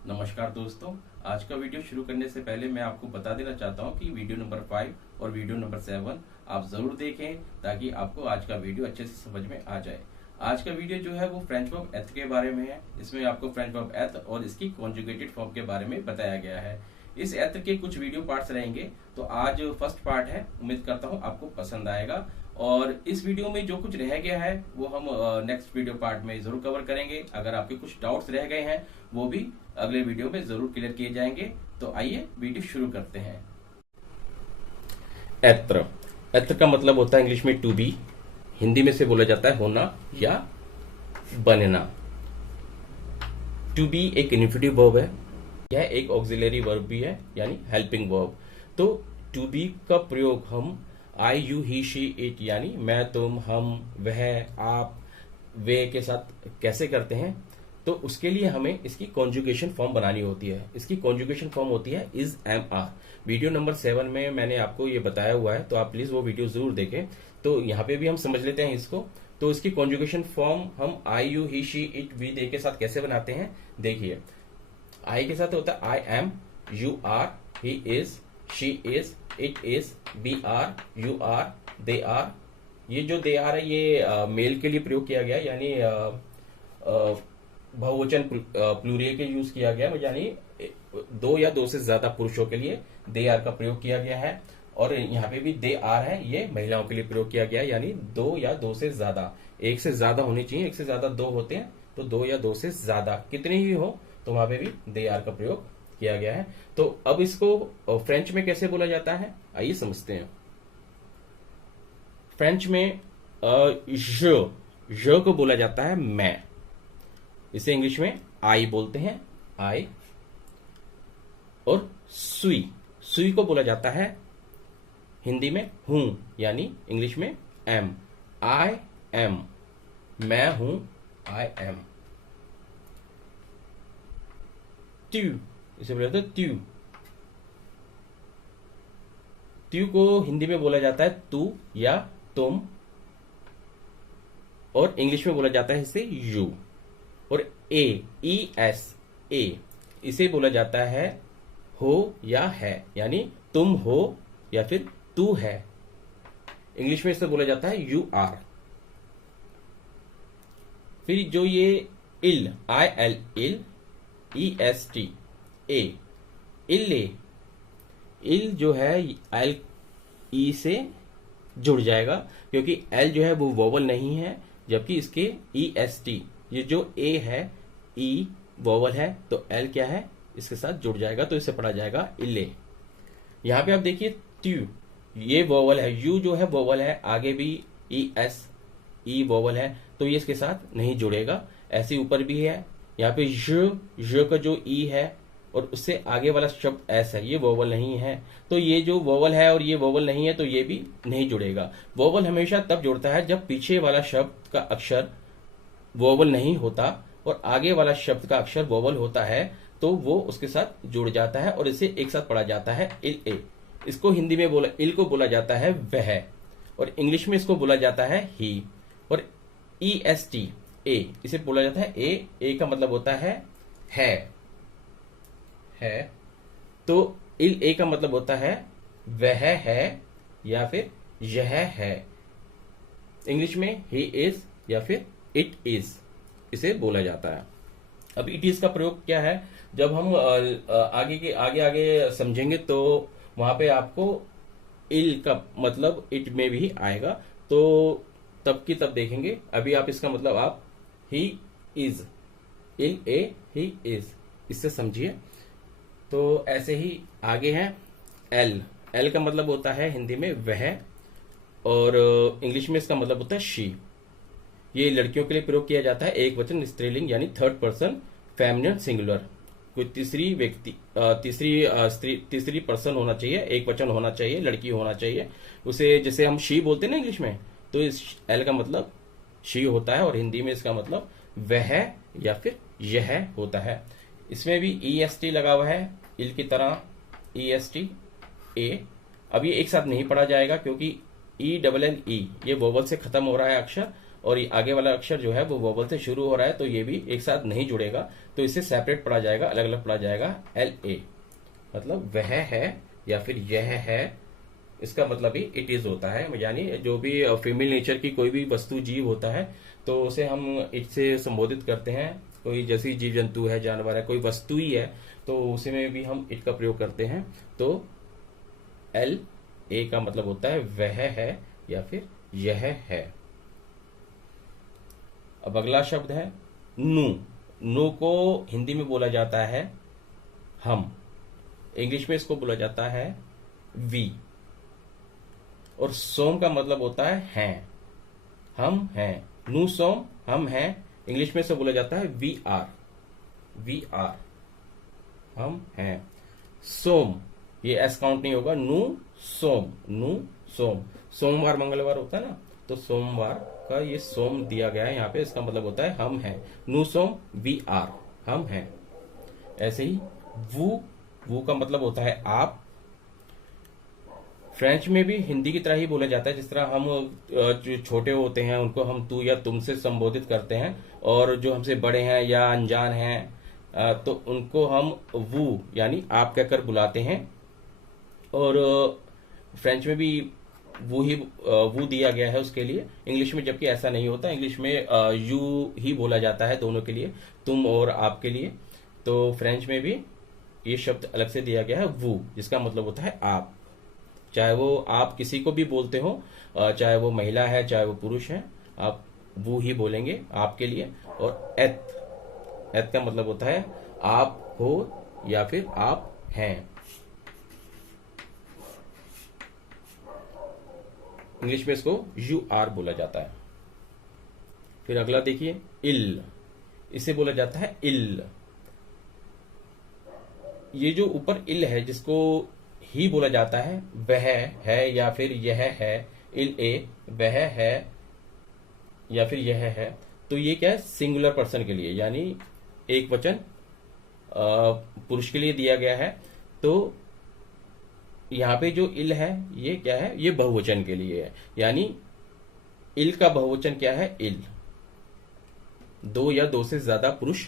नमस्कार दोस्तों। आज का वीडियो शुरू करने से पहले मैं आपको बता देना चाहता हूं कि वीडियो नंबर 5 और वीडियो नंबर 7 आप जरूर देखें ताकि आपको आज का वीडियो अच्छे से समझ में आ जाए। आज का वीडियो जो है वो फ्रेंच वर्ब एथ के बारे में है। इसमें आपको फ्रेंच वर्ब एथ और इसकी कॉन्जुगेटेड फॉर्म के बारे में बताया गया है। इस एथ के कुछ वीडियो पार्ट्स रहेंगे, तो आज फर्स्ट पार्ट है। उम्मीद करता हूँ आपको पसंद आएगा और इस वीडियो में जो कुछ रह गया है वो हम नेक्स्ट वीडियो पार्ट में जरूर कवर करेंगे। अगर आपके कुछ डाउट्स रह गए हैं वो भी अगले वीडियो में जरूर क्लियर किए जाएंगे। तो आइए वीडियो शुरू करते हैं। एत्र एत्र का मतलब होता है इंग्लिश में टू बी। हिंदी में से बोला जाता है होना या बनना। टू बी एक इन्फिनेटिव वर्ब है। यह एक ऑक्सिलरी वर्ब भी है, यानी हेल्पिंग वर्ब। तो टू बी का प्रयोग हम I you he she it यानी मैं तुम हम वह आप वे के साथ कैसे करते हैं, तो उसके लिए हमें इसकी कॉन्जुगेशन फॉर्म बनानी होती है। इसकी कॉन्जुगेशन फॉर्म होती है is am are. Video number 7 में मैंने आपको ये बताया हुआ है, तो आप प्लीज वो वीडियो जरूर देखें। तो यहाँ पे भी हम समझ लेते हैं इसको। तो इसकी कॉन्जुगेशन फॉर्म हम I you he she it we they के साथ कैसे बनाते हैं, देखिए। आई के साथ होता है I am, you are, he is, she is, it is, we are, you are, they are. ये जो दे आर है ये मेल के लिए प्रयोग किया गया, यानी बहुवचन प्लूरियल के यूज किया गया, यानी दो या दो से ज्यादा पुरुषों के लिए दे आर का प्रयोग किया गया है। और यहाँ पे भी दे आर है, ये महिलाओं के लिए प्रयोग किया गया है, यानी दो या दो से ज्यादा। एक से ज्यादा होनी चाहिए, एक से ज्यादा दो होते हैं, तो दो या दो से ज्यादा कितने ही हो तो वहां पे भी दे आर का प्रयोग किया गया है। तो अब इसको फ्रेंच में कैसे बोला जाता है, आइए समझते हैं। फ्रेंच में ज को बोला जाता है मैं। इसे इंग्लिश में आई बोलते हैं, आई। और सुई, सुई को बोला जाता है हिंदी में हूं, यानी इंग्लिश में एम। आई एम, मैं हूं, आई एम। ट्यू, इसे बोला जाता है ट्यू। ट्यू को हिंदी में बोला जाता है तू या तुम, और इंग्लिश में बोला जाता है इसे यू। और ए, ई एस, ए, इसे बोला जाता है हो या है, यानी तुम हो या फिर तू है। इंग्लिश में इसे बोला जाता है यू आर। फिर जो ये इल, आई एल, इल, ई एस टी, ए, इल्ले, इल जो है एल ई से जुड़ जाएगा, क्योंकि एल जो है वो वोवल नहीं है, जबकि इसके ई एस टी, ये जो ए है ई वोवल है, तो एल क्या है इसके साथ जुड़ जाएगा, तो इसे पढ़ा जाएगा इल्ले। यहां पे आप देखिए ट्यू, ये वोवल है, यू जो है वोवल है, आगे भी ई एस, ई वोवल है, तो ये इसके साथ नहीं जुड़ेगा। ऐसे ऊपर भी है, यहाँ पे ज का जो ई है और उससे आगे वाला शब्द एस है, ये वोवल नहीं है, तो ये जो वोवल है और ये वोवल नहीं है, तो ये भी नहीं जुड़ेगा। वोवल हमेशा तब जुड़ता है जब पीछे वाला शब्द का अक्षर वोवल नहीं होता और आगे वाला शब्द का अक्षर वोवल होता है, तो वो उसके साथ जुड़ जाता है और इसे एक साथ पढ़ा जाता है इल ए। इसको हिंदी में बोला, इल को बोला जाता है वह, और इंग्लिश में इसको बोला जाता है ही। और ई एस टी, ए, इसे बोला जाता है ए। ए का मतलब होता है है। तो इल ए का मतलब होता है वह है या फिर यह है। इंग्लिश में ही इज या फिर इट इज इसे बोला जाता है। अब इट इज का प्रयोग क्या है, जब हम आगे समझेंगे तो वहां पे आपको इल का मतलब इट में भी आएगा, तो तब की तब देखेंगे। अभी आप इसका मतलब आप he is, ill A he is, इससे समझिए। तो ऐसे ही आगे है एल। एल का मतलब होता है हिंदी में वह, और इंग्लिश में इसका मतलब होता है शी। ये लड़कियों के लिए प्रयोग किया जाता है, एक वचन स्त्रीलिंग यानी थर्ड पर्सन फेमिनिन सिंगुलर। कोई तीसरी व्यक्ति, तीसरी पर्सन होना चाहिए, एक वचन होना चाहिए, लड़की होना चाहिए, उसे जैसे हम शी बोलते हैं ना इंग्लिश में, तो इस एल का मतलब शी होता है और हिंदी में इसका मतलब वह या फिर यह होता है। इसमें भी ई एस टी लगा हुआ है, इल की तरह ई एस टी, ए। अब ये एक साथ नहीं पढ़ा जाएगा क्योंकि ई डबल एल ई ये वोवल से खत्म हो रहा है अक्षर, और ये आगे वाला अक्षर जो है वो वोवल से शुरू हो रहा है, तो ये भी एक साथ नहीं जुड़ेगा, तो इसे सेपरेट पढ़ा जाएगा, अलग अलग पढ़ा जाएगा। एल ए मतलब वह है या फिर यह है, इसका मतलब ही इट इज होता है। यानी जो भी फीमेल नेचर की कोई भी वस्तु जीव होता है तो उसे हम इट से संबोधित करते हैं। कोई जैसी जीव जंतु है, जानवर है, कोई वस्तु ही है, तो उसी में भी हम इट का प्रयोग करते हैं। तो एल ए का मतलब होता है वह है या फिर यह है। अब अगला शब्द है नु। नु को हिंदी में बोला जाता है हम, इंग्लिश में इसको बोला जाता है वी। और सोम का मतलब होता है हैं, हम हैं। नु सोम हम हैं, इंग्लिश में से बोला जाता है वी आर, वी आर हम हैं। सोम ये एस काउंट नहीं होगा, नु सोम, नु सोम। सोमवार मंगलवार होता है ना, तो सोमवार का ये सोम दिया गया है यहाँ पे, इसका मतलब होता है हम हैं। नु सोम वी आर, हम हैं। ऐसे ही वू, वू का मतलब होता है आप। फ्रेंच में भी हिंदी की तरह ही बोला जाता है, जिस तरह हम जो छोटे होते हैं उनको हम तू या तुम से संबोधित करते हैं, और जो हमसे बड़े हैं या अनजान हैं तो उनको हम वू यानी आप कहकर बुलाते हैं। और फ्रेंच में भी वू दिया गया है उसके लिए। इंग्लिश में जबकि ऐसा नहीं होता, इंग्लिश में यू ही बोला जाता है दोनों के लिए, तुम और आप के लिए। तो फ्रेंच में भी ये शब्द अलग से दिया गया है वू, जिसका मतलब होता है आप। चाहे वो आप किसी को भी बोलते हो, चाहे वो महिला है चाहे वो पुरुष है, आप वो ही बोलेंगे आपके लिए। और एत, एत का मतलब होता है आप हो या फिर आप हैं। इंग्लिश में इसको यू आर बोला जाता है। फिर अगला देखिए इल, इसे बोला जाता है इल। ये जो ऊपर इल है जिसको ही बोला जाता है, वह है या फिर यह है। इल ए वह है या फिर यह है, तो ये क्या है, सिंगुलर पर्सन के लिए, यानी एक वचन पुरुष के लिए दिया गया है। तो यहां पे जो इल है ये क्या है, ये बहुवचन के लिए है। यानी इल का बहुवचन क्या है, इल। दो या दो से ज्यादा पुरुष,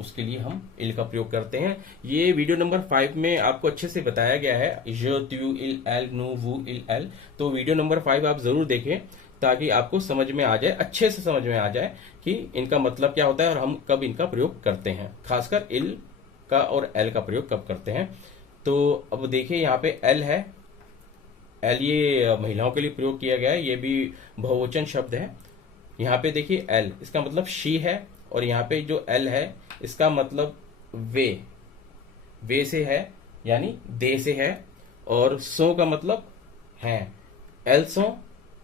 उसके लिए हम इल का प्रयोग करते हैं। ये वीडियो नंबर 5 में आपको अच्छे से बताया गया है, ज त्यू इल एल नु वू इल एल। तो वीडियो नंबर 5 आप जरूर देखें ताकि आपको समझ में आ जाए, अच्छे से समझ में आ जाए कि इनका मतलब क्या होता है और हम कब इनका प्रयोग करते हैं, खासकर इल का और एल का प्रयोग कब करते हैं। तो अब देखिए यहाँ पे एल है, एल ये महिलाओं के लिए प्रयोग किया गया है, ये भी बहुवचन शब्द है। यहाँ पे देखिए एल, इसका मतलब शी है, और यहाँ पे जो एल है इसका मतलब वे से है, यानी दे से है। और सो का मतलब हैं, एल सो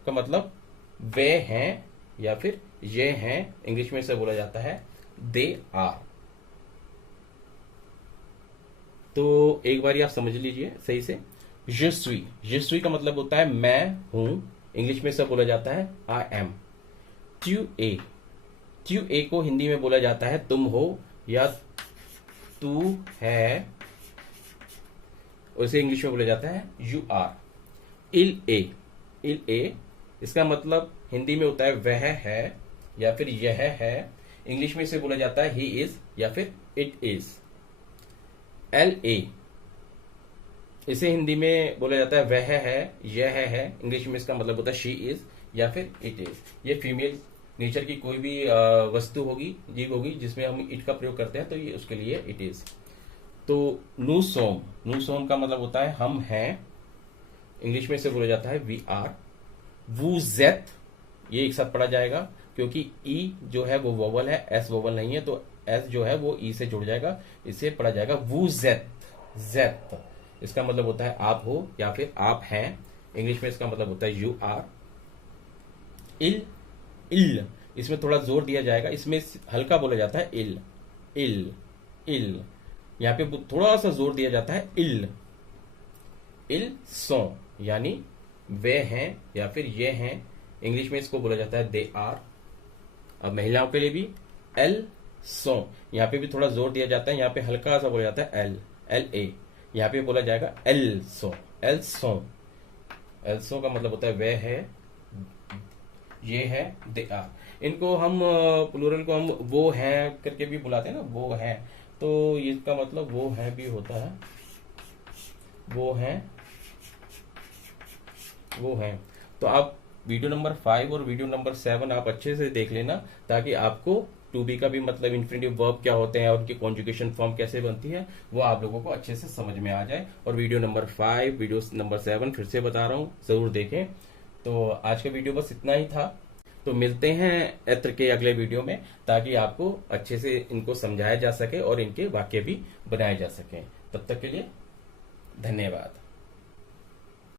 का मतलब वे हैं या फिर ये हैं। इंग्लिश में इसे बोला जाता है दे आर। तो एक बार आप समझ लीजिए सही से। je suis का मतलब होता है मैं हूं, इंग्लिश में इसे बोला जाता है आई एम। ट्यू ए को हिंदी में बोला जाता है तुम हो या तू है, उसे इंग्लिश में बोला जाता है यू आर। इल ए इसका मतलब हिंदी में होता है वह है या फिर यह है, इंग्लिश में इसे बोला जाता है ही इज या फिर इट इज। एल ए इसे हिंदी में बोला जाता है वह है, यह है, इंग्लिश में इसका मतलब होता है शी इज या फिर इट इज। ये फीमेल नेचर की कोई भी वस्तु होगी, जीव होगी, जिसमें हम इट का प्रयोग करते हैं, तो ये उसके लिए इट इज। तो नु सोम का मतलब होता है हम हैं, इंग्लिश में इसे बोला जाता है वी आर। वू जेत ये एक साथ पढ़ा जाएगा क्योंकि ई जो है वो वोवल है, एस वोवल नहीं है, तो एस जो है वो ई से जुड़ जाएगा, इसे पढ़ा जाएगा वू जेत। जेत इसका मतलब होता है आप हो या फिर आप हैं, इंग्लिश में इसका मतलब होता है यू आर। इल इसमें थोड़ा जोर दिया जाएगा, इसमें हल्का बोला जाता है इल। यहाँ पे थोड़ा सा जोर दिया जाता है इल सो, यानी वे हैं या फिर ये हैं, इंग्लिश में इसको बोला जाता है दे आर। अब महिलाओं के लिए भी एल सो, यहाँ पे भी थोड़ा जोर दिया जाता है, यहाँ पे हल्का सा बोला जाता है एल ए, यहाँ पे बोला जाएगा एल सो का मतलब होता है वह है, ये है दे आर। इनको हम प्लूरल को हम वो हैं करके भी बुलाते हैं ना, वो हैं, तो इसका मतलब वो हैं भी होता है, वो हैं, वो हैं। तो आप वीडियो नंबर 5 और वीडियो नंबर 7 आप अच्छे से देख लेना, ताकि आपको टू बी का भी मतलब इन्फिनिटिव वर्ब क्या होते हैं और उनकी कॉन्जुगेशन फॉर्म कैसे बनती है वो आप लोगों को अच्छे से समझ में आ जाए। और वीडियो नंबर 5 वीडियो नंबर 7 फिर से बता रहा हूँ, जरूर देखें। तो आज का वीडियो बस इतना ही था। तो मिलते हैं एत्र के अगले वीडियो में, ताकि आपको अच्छे से इनको समझाया जा सके और इनके वाक्य भी बनाए जा सके। तब तक के लिए धन्यवाद।